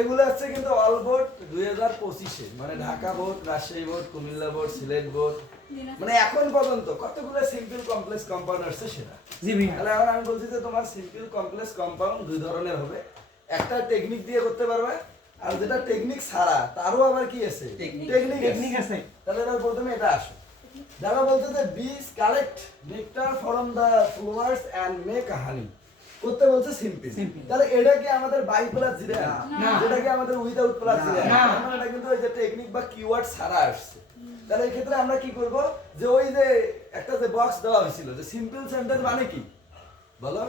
এগুলো হচ্ছে কিন্তু অল বোর্ড 2025-এ, মানে Dhaka board, Rajshahi board, Comilla board, Sylhet board, মানে এখন পর্যন্ত কতগুলো সিম্পল কমপ্লেক্স কম্পাউন্ড আসছে সেটা। জি ভাই, তাহলে এখন আমি বলছি যে তোমার সিম্পল কমপ্লেক্স কম্পাউন্ড দুই ধরনের হবে, একটা টেকনিক দিয়ে করতে পারবে, আর যেটা টেকনিক ছাড়া তারও আবার কি আছে, টেকনিক আছে। তাহলে এবার প্রথমে এটা আসো, যারা বলতে যে bees collect nectar from the flowers and make honey করতে বলছে সিম্পল। তাহলে এটা কি আমাদের বাই প্লাস জিরো না, যেটা কি আমাদের উইদাউট প্লাস জিরো না, মানে এটা কিন্তু ওই যে টেকনিক বা কিওয়ার্ড ছাড়া আসছে। তাহলে এই ক্ষেত্রে আমরা কি করব, যে ওই যে একটা যে বক্স দেওয়া হয়েছিল যে সিম্পল সেন্টেন্স মানে কি বলো,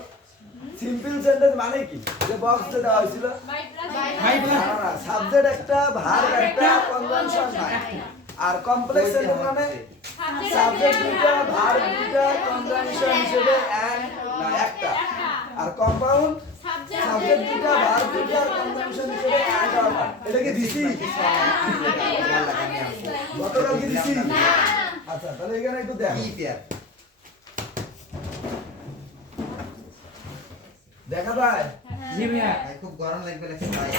সিম্পল সেন্টেন্স মানে কি, যে বক্স যে দেওয়া হয়েছিল বাই প্লাস সাবজেক্ট একটা, ভার্ব একটা, কনজাংশন নাই। আর কমপ্লেক্স সেন্টেন্স মানে সাবজেক্ট দুটো, ভার্ব দুটো, কনজাংশন হিসেবে একটা, আর কম্পাউন্ড সাবজেক্ট দুটো, ভার্ব দুটো, আর কনজাংশন হিসেবে এন্ড অর বাট। এটা কি দিছি? গতকাল কি দিছি? আচ্ছা, তাহলে এখানে একটু দেখো দেখা যায়। জি ভাইয়া, খুব গরম লাগবে লাগছে ভাই।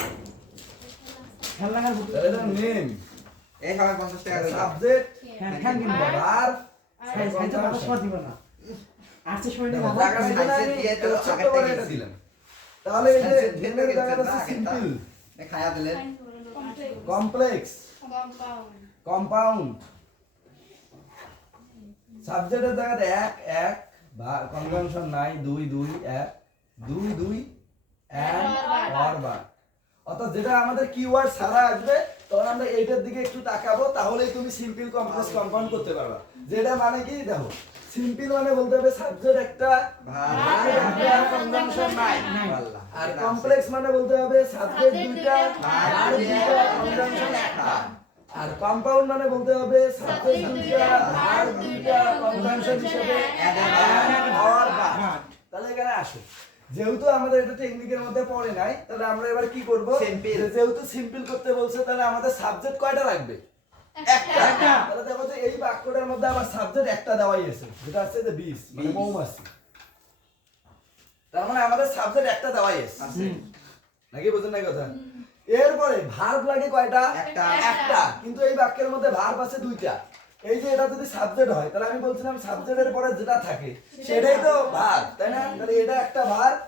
খেলা লাগার বুঝতে এটা নেম, এই খাবার 50 টাকা করে সাবজেক্ট, হ্যাঁ কিন্তু ভার্ব, সাইজ বাতাস দিব না। আসছে সময় না জায়গা দিয়ে তো ছোট করে এটা দিলাম। তাহলে এই যে নেমের জায়গাটা হচ্ছে সিম্পল, এ খায়া দিলেন কমপ্লেক্স, কম্পাউন্ড, সাবজেক্টের জায়গাতে এক এক, কনজাংশন নাই, দুই দুই, এক দুই দুই, এন্ড অর বাট। অর্থাৎ যেটা আমাদের কিওয়ার্ড ছাড়া আসবে তখন আমরা এইটার দিকে একটু তাকাবো, তাহলেই তুমি সিম্পল কমপ্লেক্স কম্পাউন্ড করতে পারবা। যেটা মানে কি দেখো, সিম্পল মানে বলতে হবে সাবজেক্ট একটা, ভার্ব একটা, কনজাংশন নাই। আর কমপ্লেক্স মানে বলতে হবে সাবজেক্ট দুইটা, ভার্ব দুইটা, কনজাংশন একটা। আর কম্পাউন্ড মানে বলতে হবে সাবজেক্ট দুইটা, ভার্ব দুইটা, কনজাংশন হিসেবে এন্ড অর বাট। তাহলে এখানে আসো, যেহেতু আমাদের এটা টেকনিকের মধ্যে পড়ে নাই, তাহলে আমরা এবার কি করব, যেহেতু সিম্পল করতে বলছে তাহলে আমাদের সাবজেক্ট কয়টা লাগবে? একটা। তাহলে দেখো যে এই বাক্যটার মধ্যে আমার সাবজেক্ট একটা দেওয়াই আছে, যেটা আছে যে বীজ মানে মৌমাছি। তার মানে আমাদের সাবজেক্ট একটা দেওয়াই আছে, নাকি বুঝেন না কথা? এরপরে ভার্ব লাগে কয়টা? একটা। কিন্তু এই বাক্যের মধ্যে ভার্ব আছে দুইটা। এই যে এটা যদি সাবজেক্ট হয় তাহলে আমি বলছিলাম সাবজেক্টের পরে যেটা থাকে সেটাই তো ভার্ব, তাই না? তাহলে এটা একটা ভার্ব।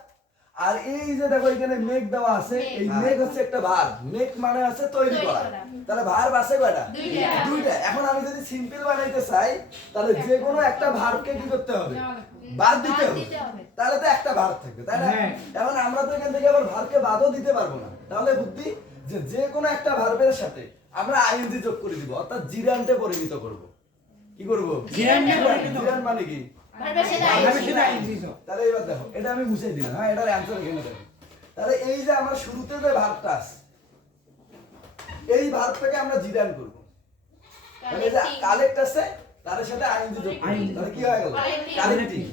আর এই যে দেখো এখানে মেক দেওয়া আছে, এই মেক হচ্ছে একটা ভার্ব। মেক মানে আছে তৈরি করা। তাহলে ভার্ব আছে কয়টা? দুইটা। এখন আমি যদি সিম্পল বানাইতে চাই তাহলে যে কোনো একটা ভার্বকে কি করতে হবে? বাদ দিতে হবে। তাহলে তো একটা ভার্ব থাকবে, তাই না? এখন আমরা তো এখান থেকে আবার ভার্বকে বাদও দিতে পারবো না। তাহলে বুদ্ধি যে যে কোনো একটা ভার্বের সাথে আমরা আইএনজি যোগ করে দিব, অর্থাৎ জিরান্টে পরিণত করব। কি করব? জিরান মানে কি? তাহলে এবার দেখো, এটা আমি মুছে দিলাম। হ্যাঁ, এটার অ্যানসার এখানে দেখো। তাহলে এই যে আমার শুরুতে যে ভার্বটা আছে, এই ভার্বটাকে আমরা জিরান করব। মানে যে কালেক্ট আছে তার সাথে আইএনজি যোগ করব। তাহলে কি হয়ে গেল? কালেক্টিং।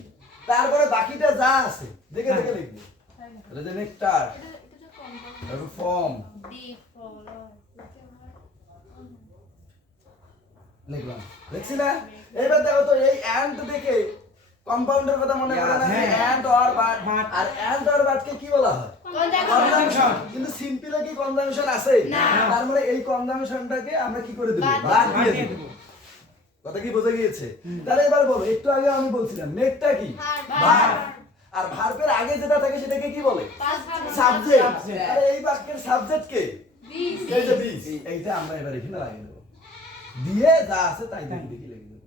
তারপরে বাকিটা যা আছে দেখে দেখে লিখব। তাহলে যে নেকটার, তারপর ফর্ম লিখলাম, দেখছি না? এবার দেখো তো এই এন্ড দেখে কম্পাউন্ডের কথা মনে পড়ে না? And or but. আর এন্ড অর বাটকে কি বলা হয়? কনজাংশন। কিন্তু সিম্পলে কি কনজাংশন আছে? তার মানে এই কনজাংশনটাকে আমরা কি করে দেব? বাদ দিয়ে দেব। কথা কি বোঝা গিয়েছে? তাহলে এবার বলো, একটু আগে আমি বলছিলাম নেকটা কি? ভার্ব। আর ভার্বের আগে যেটা থাকে সেটাকে কি বলে? সাবজেক্ট। আরে এই বাক্যের সাবজেক্ট কে? বীজ। এই যে বীজ, এইটা আমরা এবার এখানে লাগিয়ে দেব, দিয়ে যা আছে তাই দেখে দেখে লিখে দেব।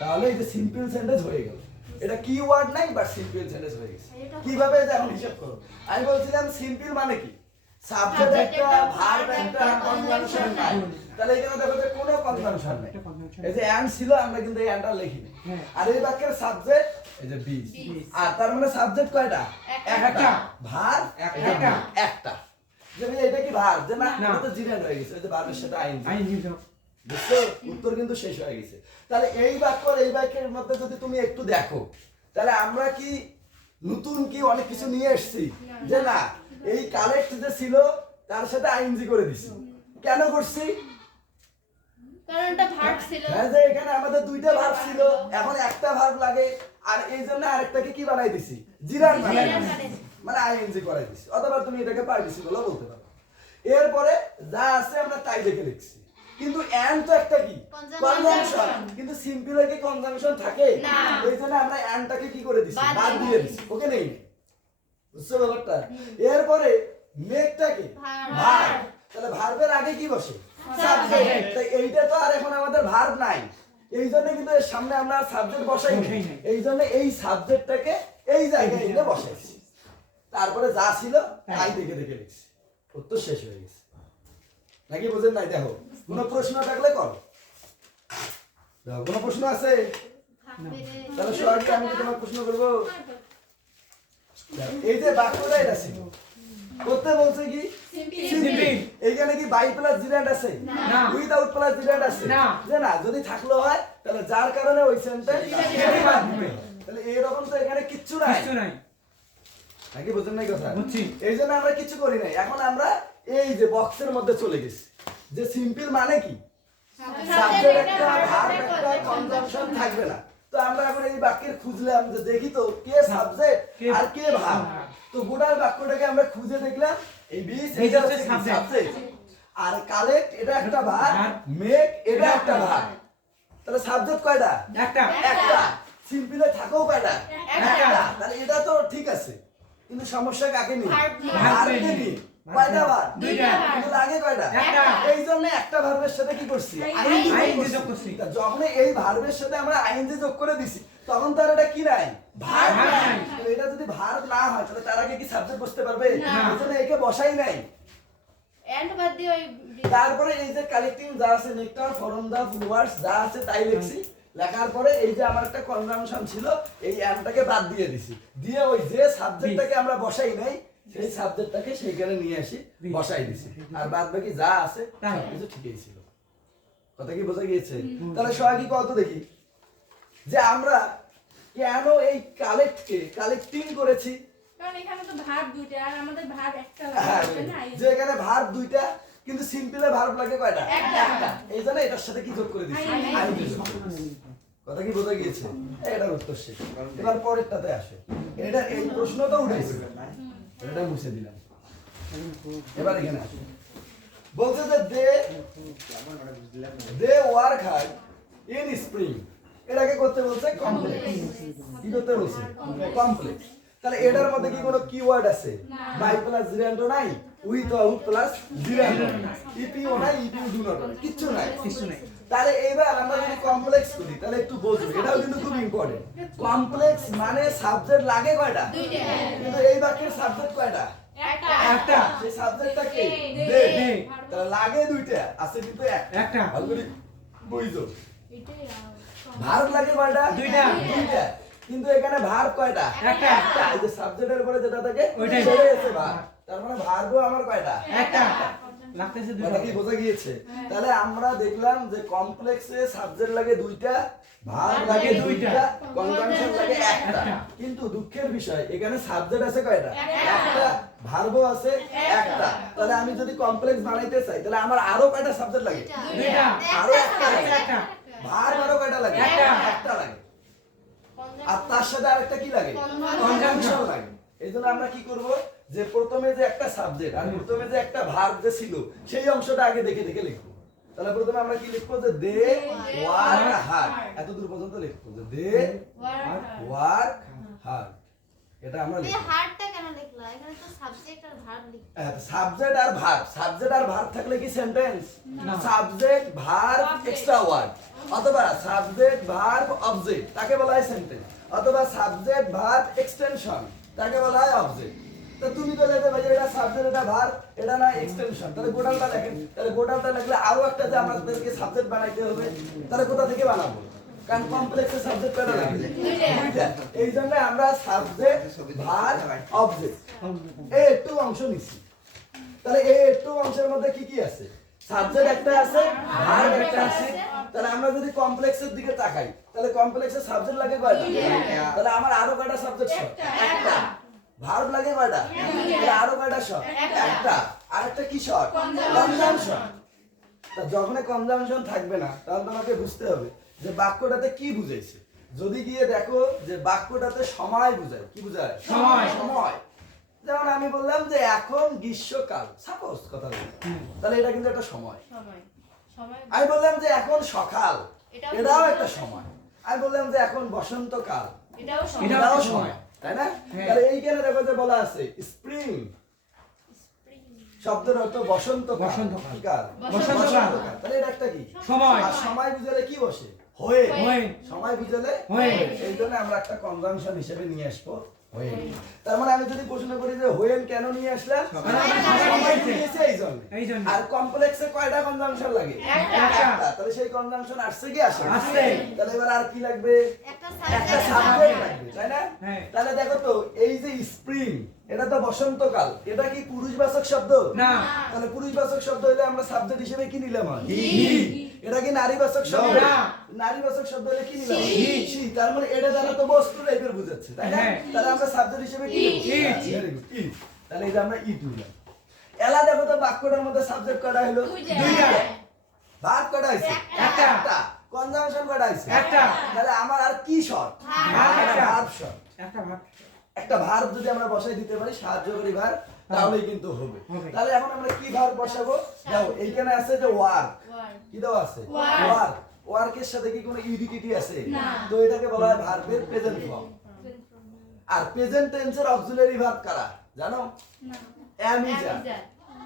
তাহলে এই যে সিম্পল সেন্টেন্স হয়ে গেল। এটা কিওয়ার্ড নাই, বাট সিম্পল সেন্টেন্স হয়ে গেছে। কিভাবে এটা এখন হিসাব করো। আমি বলছিলাম সিম্পল মানে কি? সাবজেক্ট একটা, ভার্ব একটা, কনজাংশন নাই। তাহলে এখানে দেখো যে কোনো কনজাংশন নাই। এই যে এন্ড ছিল, আমরা কিন্তু এই এন্ডটা লিখিনি। আর এই বাক্যের সাবজেক্ট এই যে বীজ। আর তার মানে সাবজেক্ট কয়টা? একটা। ভার্ব একটা। যেমন এটা কি ভার্ব? যে না, এটা তো জিরান হয়ে গেছে। এই যে ভার্বের সাথে আইএনজি। বুঝছো? উত্তর কিন্তু শেষ হয়ে গেছে। তাহলে এই বাক্য আর এই বাক্যের মধ্যে যদি তুমি একটু দেখো, তাহলে আমরা কি নতুন কি অনেক কিছু নিয়ে এসেছি? যে না, এই কালেক্ট যে ছিল তার সাথে আইএনজি করে দিছি। কেন করছি? কারণ এটা ভার্ব ছিল। হ্যাঁ, যে এখানে আমাদের দুইটা ভার্ব ছিল, এখন একটা ভার্ব লাগে। আর এই জন্য আরেকটাকে কি বানাই দিছি জিরান বানাই জিরান দিছি বানাইছি। মানে আইএনজি করাই দিছি অথবা তুমি এটাকে পার্টিসিপলও বলতে পারো এরপরে যা আছে আমরা তাই দেখে লিখছি কিন্তু এন্ড তো একটা কি কনজাংশন কিন্তু সিম্পলে কি কনজাংশন থাকে না। এই জন্য আমরা এন্ডটাকে কি করে দিছি বাদ বাদ দিয়ে দিছি ওকে নেই বুঝছো ব্যাপারটা এরপরে মেকটাকে ভার্ব। ভার্ব তাহলে ভার্বের আগে কি বসে সাবজেক্ট Subject। তাই এইটা তো আর এখন আমাদের ভার্ব নাই এই জন্য কিন্তু এর সামনে আমরা সাবজেক্ট বসাই বসাই নাই। এই জন্য এই সাবজেক্টটাকে এই জায়গায় এনে বসাইছি তারপরে যা ছিল তাই দেখে দেখে লিখছি উত্তর শেষ হয়ে গেছে নাকি বুঝেন নাই দেখো কোনো প্রশ্ন থাকলে করো দেখো, কোনো প্রশ্ন আছে তাহলে সবাইকে আমি কি তোমার প্রশ্ন করবো দেখো, এই যে বাক্যটা এটা ছিল করতে বলছে কি Simple। এইখানে কি বাই প্লাস জিরান্ড আছে না। উইদাউট প্লাস জিরান্ড আছে না। যে না যদি থাকলো হয় তাহলে যার কারণে ওই সেন্টেন্স বাদ দিবে তাহলে এরকম তো এখানে কিচ্ছু নাই কিছু নাই নাকি বুঝেন নাই কথা বুঝছি। এই জন্য আমরা কিছু করি নাই এখন আমরা এই যে বক্সের মধ্যে চলে গেছি যে সিম্পল মানে কি সাবজেক্ট একটা ভার্ব একটা কনজাংশন থাকবে না তো আমরা এখন এই বাক্যের খুঁজলাম যে দেখি তো কে সাবজেক্ট কে- আর কে ভার্ব তো গোটার বাক্যটাকে আমরা খুঁজে দেখলাম এই বিস এইটা এটা হচ্ছে হচ্ছে subject। সাবজেক্ট আর কালেক্ট এটা একটা ভার্ব ভার্ব। মেক এটা একটা ভার্ব তাহলে সাবজেক্ট কয়টা একটা একটা সিম্পলে থাকো কয়টা একটা। একটা তাহলে এটা তো ঠিক আছে কিন্তু সমস্যা কাকে নিয়ে ভার্ব নিয়ে। ভার্বকে নিয়ে কয়টা ভার্ব দুইটা। কিন্তু লাগে কয়টা একটা। এই জন্য একটা ভার্বের সাথে কি করছি আইএনজি আইএনজি যোগ করছি। তা যখন এই ভার্বের সাথে আমরা আইএনজি যোগ করে দিছি তখন তো আর এটা কি নাই ভার্ব ভার্ব নাই নাই। তো এটা যদি ভার্ব না হয় তাহলে তার আগে কি সাবজেক্ট বসতে পারবে না। এই জন্য একে বসাই নাই এন্ড বাদ দিয়ে ওই তারপরে এই যে কালেক্টিং যা আছে নেকটার ফরম দা ফুল ওয়ার্ডস যা আছে তাই লিখছি লেখার পরে এই যে আমার একটা কনজাংশন ছিল এই এমটাকে বাদ দিয়ে দিছি দিয়ে ওই যে সাবজেক্টটাকে আমরা বসাই নাই সেই সাবজেক্টটাকে সেইখানে নিয়ে আসি বসাই দিছি আর বাদ বাকি যা আছে তাই। সবকিছু ঠিকই ছিল কথা কি বোঝা গিয়েছে তাহলে সবাই কি কত দেখি যে আমরা কেন এই কালেক্টিং করেছি কারণ এখানে তো ভার্ব দুইটা আর আমাদের ভার্ব একটা হ্যাঁ, লাগবে না যে এখানে ভার্ব দুইটা কিন্তু সিম্পলে ভার্ব লাগে কয়টা একটা। এই জন্য এটার সাথে কি যোগ করে দিছি আইএনজি। আইএনজি যোগ করে দিছি। কথা কি বোঝা গিয়েছে এটার উত্তর শেষ এবার পরেরটাতে আসে এটা এই প্রশ্ন তো উঠেছে এটা মুছে দিলাম এবার এখানে আসে বলছে যে they work hard in spring এটাকে করতে বলছে কমপ্লেক্স কি করতে বলছে কমপ্লেক্স তাহলে এটার মধ্যে কি কোনো কিওয়ার্ড আছে বাই প্লাস জিরান্ডো নাই উইথআউট প্লাস জিরান্ডো ইপিও নাই ইপিও ডু নট কিচ্ছু নাই কিছু নাই তাহলে এইবার আমরা যদি কমপ্লেক্স করি তাহলে একটু বুঝবো এটাও কিন্তু খুব ইম্পর্টেন্ট কমপ্লেক্স মানে সাবজেক্ট লাগে কয়টা দুইটা। কিন্তু এই বাক্যের সাবজেক্ট কয়টা একটা একটা সেই সাবজেক্টটা কি দে। দে তাহলে লাগে দুইটা আছে কিন্তু একটা। ভালো করে বুঝছো এটাই ভার্ব লাগে কয়টা দুইটা। দুইটা কিন্তু এখানে ভার্ব কয়টা একটা। এই যে সাবজেক্টের উপরে যেটা থাকে ওইটাই। সেটাই আছে ভার্ব তার মানে ভার্বও আমার কয়টা একটা লাগতেছে দুইটা কথা কি বোঝা গিয়েছে তাহলে আমরা দেখলাম যে কমপ্লেক্সে সাবজেক্ট লাগে দুইটা ভার্ব লাগে দুইটা কনজাংশন লাগে একটা কিন্তু দুঃখের বিষয় এখানে সাবজেক্ট আছে কয়টা একটা ভার্বও আছে একটা তাহলে আমি যদি কমপ্লেক্স বানাইতে চাই তাহলে আমার আরো কয়টা সাবজেক্ট লাগে দুইটা আরো একটা লাগে একটা ভার্ব আরো কয়টা লাগে একটা। একটা লাগে আর তার সাথে আরেকটা কি লাগে কনজাংশন লাগে এই জন্য আমরা কি করব যে প্রথমে যে একটা সাবজেক্ট আর প্রথমে যে একটা ভার্ব যে ছিল সেই অংশটা আগে দেখে দেখে লিখবো তাহলে প্রথমে আমরা কি লিখবো যে দে ওয়ার্ক হার্ড এত দূর পর্যন্ত লিখবো যে দে ওয়ার্ক হার্ড এটা আমরা লিখবো হার্ডটা কেন লিখলা এখানে তো সাবজেক্ট আর ভার্ব লিখতে সাবজেক্ট আর ভার্ব থাকলে কি সেন্টেন্স না। সাবজেক্ট ভার্ব এক্সট্রা ওয়ার্ড অথবা সাবজেক্ট ভার্ব অবজেক্ট তাকে বলা হয় সেন্টেন্স অথবা সাবজেক্ট ভার্ব এক্সটেনশন তাকে বলা হয় অবজেক্ট তো তুমি বলে যে ভাই এটা সাবজেক্ট এটা ভার্ব এটা না এক্সটেনশন তাহলে গোটালটা লেখেন তাহলে গোটালটা লিখলে আরো একটা যে আমাদেরকে সাবজেক্ট বানাইতে হবে তাহলে কোথা থেকে বানাবো কারণ কমপ্লেক্সের সাবজেক্ট কয়টা লাগে দুইটা এই জন্য আমরা সাবজেক্ট ভার্ব অবজেক্ট এই একটু অংশ নিছি তাহলে এই একটু অংশের মধ্যে কি কি আছে সাবজেক্ট একটা আছে ভার্ব একটা আছে তাহলে আমরা যদি কমপ্লেক্সের দিকে তাকাই তাহলে কমপ্লেক্সের সাবজেক্ট লাগে কয়টা তাহলে আমার আরো কয়টা সাবজেক্ট একটা ভার্ব লাগে কয়টা তাহলে আরো কয়টা শর্ট একটা আরেকটা কি শর্ট কনজাংশন তা যখন কনজাংশন থাকবে না তখন তোমাকে বুঝতে হবে যে বাক্যটাতে কি বুঝাইছে যদি গিয়ে দেখো যে বাক্যটাতে সময় বোঝায়, কি বোঝায়? সময়। সময়। যেমন আমি বললাম যে এখন গ্রীষ্মকাল, সাপোজ কথা বলি, তাহলে এটা কিন্তু একটা সময়। সময় সময় আমি বললাম যে এখন সকাল, এটাও এটাও সময়। একটা সময়। আমি বললাম যে এখন বসন্তকাল, এটাও সময় এটাও এটাও একটা সময়, তাই না? হ্যাঁ। তাহলে এইখানে দেখো যে বলা আছে স্প্রিং, শব্দের অর্থ বসন্তকাল। বসন্তকাল। কি কাল? বসন্তকাল। তাহলে এটা একটা কি? সময়। আর সময় বুঝালে কি বসে? হয়ে। হয়ে। সময় বুঝালে হয়ে। এই জন্য আমরা একটা কনজাংশন হিসেবে নিয়ে আসবো হয়ে। তার মানে আমি যদি প্রশ্ন করি যে হোয়েন কেন নিয়ে আসলাম? সময় দিয়েছে এই জন্য। এই জন্য। আর কমপ্লেক্সে কয়টা কনজাংশন লাগে? একটা। একটা। তাহলে সেই কনজাংশন আসছে কি আসে? আসছে। তাহলে এবার আর কি লাগবে? একটা একটা সাবজেক্ট সাবজেক্ট লাগবে, তাই না? হ্যাঁ। তাহলে দেখো তো এই যে স্প্রিং, এটা তো বসন্তকাল, এটা কি পুরুষবাচক শব্দ? না। তাহলে পুরুষবাচক শব্দ হলে আমরা সাবজেক্ট হিসেবে কি নিলাম? হি। এটা কি নারীবাচক শব্দ? না। নারীবাচক শব্দ হলে কি নিলাম? হি। সি। তার মানে এটা দ্বারা তো বস্তু টাইপের বোঝাচ্ছে, তাই না? হ্যাঁ। তাহলে আমরা সাবজেক্ট হিসেবে কি নেব? ইট। Very good, ইট। তাহলে এটা আমরা ইট নিলাম। এলা দেখো তো বাক্যটার মধ্যে সাবজেক্ট কয়টা হলো? দুইটা। ভার্ব কয়টা হইছে? একটা। কনজাংশন কয়টা হইছে? একটা। তাহলে আমার আর কি শর্ট? ভার্ব একটা। Verb short. একটা ভাব। একটা ভার্ব যদি আমরা বসাই দিতে পারি, সাহায্যকারী ভার্ব, তাহলেই কিন্তু হবে। হবে। তাহলে এখন আমরা কি ভার্ব বসাবো? দেখো এইখানে আছে যে ওয়ার্ক, Work. কি দেওয়া আছে? Work. ওয়ার্ক। ওয়ার্কের সাথে কি কোনো ইউডিকিটি আছে? না। তো এটাকে বলা হয় ভার্বের প্রেজেন্ট ফর্ম। আর প্রেজেন্ট টেন্সের অক্সিলারি ভার্ব কারা জানো? am is are।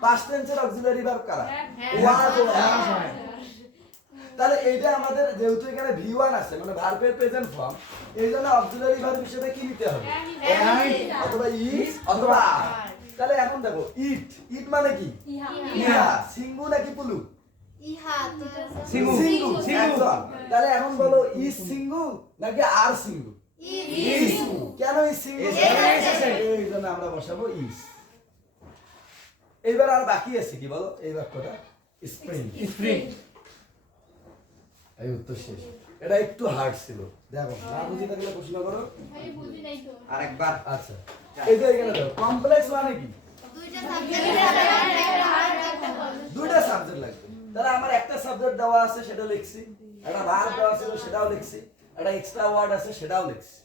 পাস্ট টেন্সের অক্সিলারি ভার্ব কারা? was ও are। তাহলে এইটা আমাদের যেহেতু এখানে V1 আছে, মানে ভার্বের প্রেজেন্ট ফর্ম, এইজন্য অক্সিলারি ভার্ব হিসেবে কি নিতে হবে? am অথবা is অথবা are। তাহলে এখন দেখো ইট, ইট মানে কি? ইহা। সিঙ্গু নাকি পুলু? ইহা তো সিঙ্গু। সিঙ্গু, সিঙ্গু। একজন। তাহলে এখন বলো ইজ সিঙ্গু নাকি আর সিঙ্গু? ইজ কেন ইজ সিঙ্গু? Is এসেছে। এই জন্য আমরা বসাবো ইজ। এইবার আর বাকি আছে কি বলো? এই বাক্যটা স্প্রিং। স্প্রিং। এই উত্তর শেষ। এটা একটু হার্ড ছিল, দেখো না বুঝি থাকলে প্রশ্ন করো। আমি বুঝি নাই তো আরেকবার। আচ্ছা, এই যে এখানে দেখো কমপ্লেক্স মানে কি? দুইটা সাবজেক্ট দুইটা সাবজেক্ট লাগবে। তাহলে আমার একটা সাবজেক্ট দেওয়া আছে সেটা লিখছি, একটা ভার্ব দেওয়া ছিল সেটাও লিখছি, একটা এক্সট্রা ওয়ার্ড আছে সেটাও লিখছি।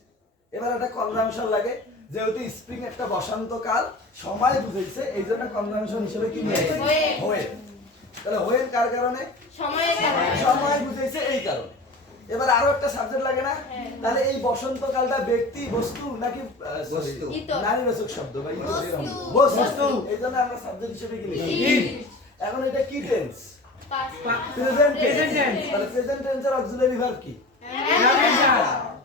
এবার একটা কনজাংশন লাগে, যেহেতু স্প্রিং একটা বসন্তকাল, সময় বুঝাইছে, এই জন্য কনজাংশন হিসেবে কি নিয়ে আসছে? হয়ে। হয়ে। তাহলে হয়ে কার কারণে? সময়ের কারণে। সময় বুঝাইছে এই কারণে। এবার আরো একটা সাবজেক্ট লাগে না? তাহলে এই বসন্তকালটা ব্যক্তি, বস্তু নাকি বস্তু। নারীবাচক শব্দ বা ইতো বস্তু। এরকম। বস্তু। বস্তু। এই জন্য আমরা সাবজেক্ট হিসেবে কি লিখি? ইট। এখন এটা কি tense? Past. Present Present tense. tense। তাহলে প্রেজেন্ট টেন্সের অক্সিলারি ভার্ব কি?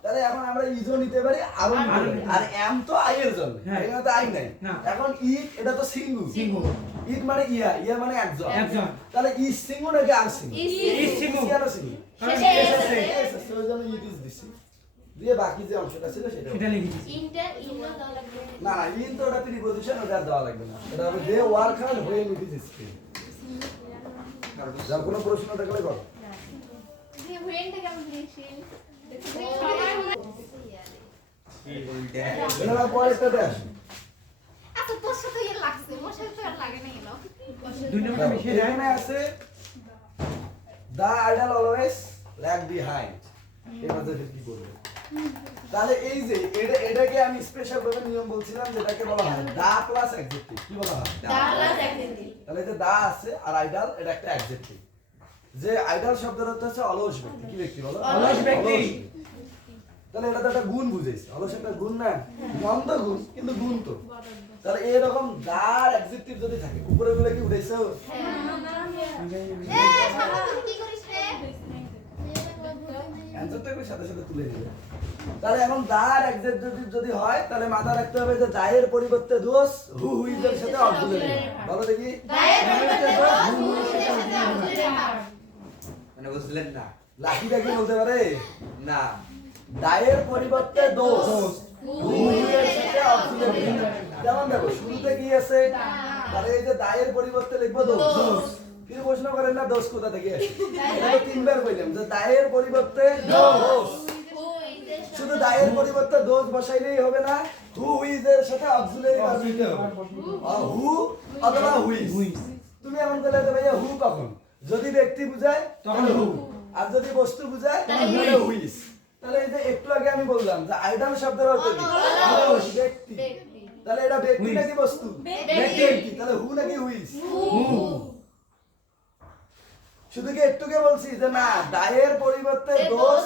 তাহলে এখন আমরা ইজও নিতে পারি, আরও নিতে পারি। আর এম তো আই এর জন্য, হ্যাঁ। এখানে তো আই নাই। না। এখন ইট, এটা তো সিঙ্গু। সিঙ্গু। ইট মানে ইয়া, ইয়া মানে একজন। একজন। তাহলে ইজ সিঙ্গু নাকি আর সিঙ্গু? ইজ সিঙ্গু। কেন সিঙ্গু? কারণ শেষে এসেছে। এসেছে, ওই জন্য ইট ইজ দিছি। দিয়ে বাকি যে অংশটা ছিল সেটা। সেটা লিখে দিয়েছি। ইন্টার ইনো দেওয়া লাগবে। না না, ইন তো ওটা প্রিপজিশন, ওটা আর দেওয়া লাগবে না। এটা হবে they work hard when it is spring. যার কোনো প্রশ্ন থাকলে করো। যে হুয়েনটা কেমন লিখছি এটা না পরেরটাতে আসি। আচ্ছা তোর সাথে ইয়ে লাগছে মোর সাথে তো আর লাগে না এলো দুই নম্বর মিশিয়ে দেয়। এখানে আছে দা আইডল অলওয়েজ ল্যাগ বিহাইন্ড। এবার যদি কি করবে? তাহলে এই যে এটাকে আমি স্পেশাল ভাবে নিয়ম বলছিলাম, যেটাকে বলা হয় দা প্লাস অ্যাডজেক্টিভ। কি বলা হয়? দালাস একদিন। তাহলে এই যে দা আছে আর আইডল, এটা একটা অ্যাডজেক্টিভ। যে আইডল শব্দের অর্থ হচ্ছে অলস ব্যক্তি। কি ব্যক্তি বলো? অলস ব্যক্তি। তাহলে এটা তো একটা গুণ বুঝাইছে। অলস একটা গুণ না? মন্দ গুণ, কিন্তু গুণ তো। তাহলে এরকম দার অ্যাডজেক্টিভ যদি থাকে, উপরে গুলো কি উঠাইছো? এ সামনে তুই কি করিস রে অ্যানসারটা একটু সাথে সাথে তুলে নিবে। তাহলে এখন দার অ্যাডজেক্টিভ যদি হয়, তাহলে মাথা রাখতে হবে যে দায়ের পরিবর্তে দোষ, হু হুইজ এর সাথে অক্সিলারি। বলো দেখি। দায়ের পরিবর্তে দোষ, হু হুইজ এর সাথে অক্সিলারি ভার্ব। মানে বুঝলেন না? লাঠিটা কি বলতে পারে? না। দায়ের পরিবর্তে দোষ, হু হুইজ এর সাথে অক্সিলারি। যেমন দেখো শুরুতে কি আছে? তাহলে এই যে দায়ের পরিবর্তে লিখবো দোষ। ফির প্রশ্ন করেন না দোষ কোথা থেকে আসে? এটা তো তিনবার বললাম যে দায়ের পরিবর্তে দোষ। হু ইজ এর সাথে শুধু দায়ের পরিবর্তে দোষ বসাইলেই হবে না, হু হুইজ এর সাথে অক্সিলারি ভার্ব দিতে হবে। হু অথবা হুইজ। তুমি এমন করলে যে ভাইয়া হু কখন? যদি ব্যক্তি বুঝায় তাহলে হু, আর যদি বস্তু বুঝায় তাহলে হুইজ। তাহলে এই যে একটু আগে আমি বললাম যে আইডল শব্দের অর্থ কি? অলস, ব্যক্তি। ব্যক্তি। তাহলে এটা ব্যক্তি Who is? নাকি বস্তু? ব্যক্তি। তাহলে হু নাকি হুইস? হু। শুধু কি একটুকে বলছি যে না দায়ের পরিবর্তে দোষ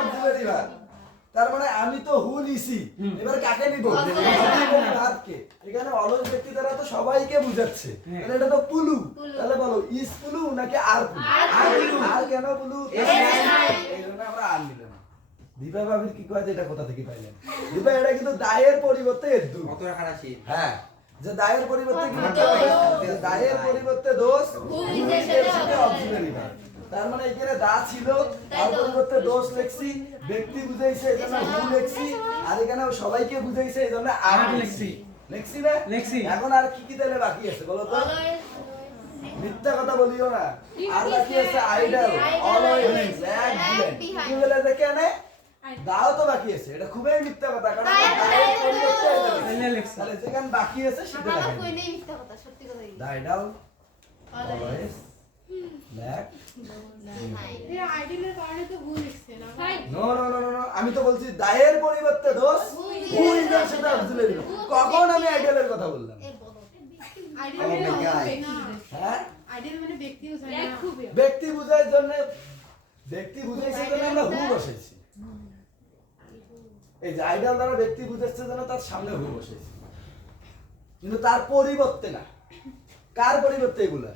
অক্সিলারি ভার্ব। তার মানে আমি তো হু লিছি, এবার কাকে নিব? ভার্বকে। এখানে অলস ব্যক্তি দ্বারা তো সবাইকে বুঝাচ্ছে, তাহলে এটা তো পুলু। তাহলে বলো ইস পুলু নাকি আর পুলু? আর কেন পুলু? এই জন্য আমরা আর নিলাম। দীপা ভাবির কি কয় যে এটা কোথা থেকে পাইলেন? দীপা এটা কিন্তু দায়ের পরিবর্তে এদ্দু। কত খারাপি হ্যাঁ, যে দায়ের পরিবর্তে কি লিখতে হবে? যে দায়ের পরিবর্তে দোষ হুইজের সাথে অক্সিলারি ভার্ব। তার মানে এখানে দা ছিল, তার পরিবর্তে দোষ লিখছি, ব্যক্তি বুঝাইছে এজন্য হু লিখছি, আর এখানে সবাইকে বুঝাইছে এজন্য আর লিখছি। লিখছি না? লিখছি। এখন আর কি কি তাহলে বাকি আছে বলো তো? মিথ্যা কথা বলিও না। আর বাকি আছে আইডল, অলওয়েজ, ল্যাগ বিহাইন্ড। কি বলে দেখেনে? দাও তো বাকি আছে। এটা খুবই মিথ্যা কথা, কারণ দায়ের পরিবর্তে এটা লিখছি। তাহলে যেখানে বাকি আছে সেটা আমার লেখা। কই নেই মিথ্যা কথা, সত্যি কথাই। Idol, always, lag. এই আইডিয়ালের কারণে তো ভুল লিখছে না ভাই। No no no no no, আমি তো বলছি দায়ের পরিবর্তে দোষ হুইজের সাথে অক্সিলারি ভার্ব। কখন আমি আইডলের কথা বললাম? এ বলো। আইডিয়াল Oh my মানে God. হবে না। হ্যাঁ, আইডিয়াল মানে ব্যক্তি বোঝায় না। খুবই। ব্যক্তি বুঝার জন্য, ব্যক্তি বুঝাইছে জন্য আমরা হু বসাইছি। এই যে আইডল দ্বারা ব্যক্তি বুঝাচ্ছে জন্য তার সামনে হু বসাইছি, কিন্তু তার পরিবর্তে না। কার পরিবর্তে এগুলা?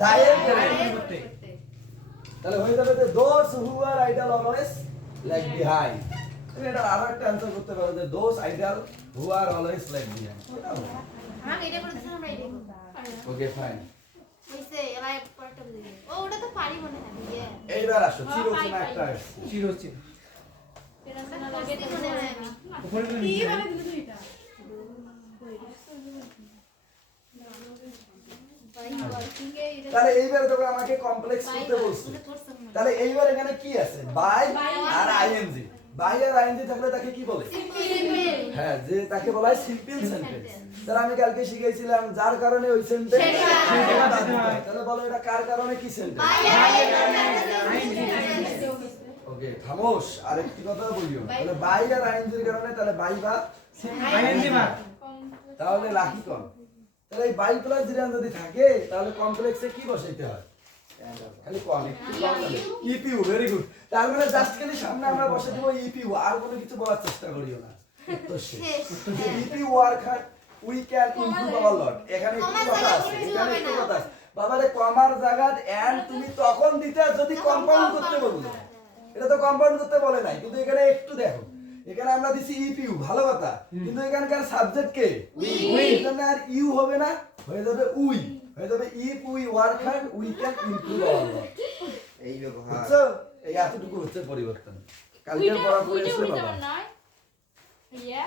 দায়ের পরিবর্তে। তাহলে হয়ে যাবে যে those who are idol always lag behind. তুমি এটা আরো একটা অ্যানসার করতে পারো যে those idol who are always lag behind. আমাকে এটা করে দিছেন, আমরা এটাই করব। Okay fine. হইছে, এবার পরেরটা বুঝে গেছি। ও ওটা তো পারি মনে হয়। ইয়ে। এইবার আসো চিরচেনা একটা আসছে। চির হচ্ছে এটা না, শোনা করতে লাগে মনে হয় আমি। উপরে করে কি নিচে। মানে দিল তুই এটা? ভাই ওয়ার্কিং এ এটা তাহলে এইবার তোকে আমাকে কমপ্লেক্স করতে বলছি। এটা করছেন না। তাহলে এইবার এখানে কি আছে? By R ING. By R ING থাকলে তাকে কি বলে? হ্যাঁ, যে তাকে বলা হয় সিম্পল সেন্টেন্স। তাহলে আমি কালকে শিখেছিলাম যার কারণে ওই সেন্টেন্স। তাহলে বলো এটা কার কারণে কি সেন্টেন্স? ওকে খামোশ, আরেকটি কথা বলিও। তাহলে বাই আর আইএনজির কারণে, তাহলে বাই বা আইএনজি ভার্ব। তাহলে লাকি কম। তাহলে এই বাই প্লাস জিরান যদি থাকে তাহলে কমপ্লেক্সে কি বসাইতে হয়? খালি কম, একটু কম বলে ইপিউ। Very good. তার মানে জাস্ট খালি সামনে আমরা বসে দেব ইপিউ, আর কোনো কিছু বলার চেষ্টা করিও না। তো শেষ। If we work hard we can improve our lot. এখানে একটু কথা আছে, এখানে একটু কথা আছে। বাবারে কমার জায়গায় এন্ড তুমি তখন দিতে যদি কম্পাউন্ড করতে বললো। এটা তো কম্পাউন্ড করতে বলে নাই, কিন্তু এখানে একটু দেখো, এখানে আমরা দিছি ইপিউ, ভালো কথা, কিন্তু এখানকার সাবজেক্ট কে? উই। এখানে আর ইউ হবে না, হয়ে যাবে উই। হয়ে যাবে if we work hard we can improve our lot. এই ব্যবহার বুঝছো? এই এতটুকু হচ্ছে পরিবর্তন। কালকের পড়া পড়ে এসে বাবা। নয়। ইয়া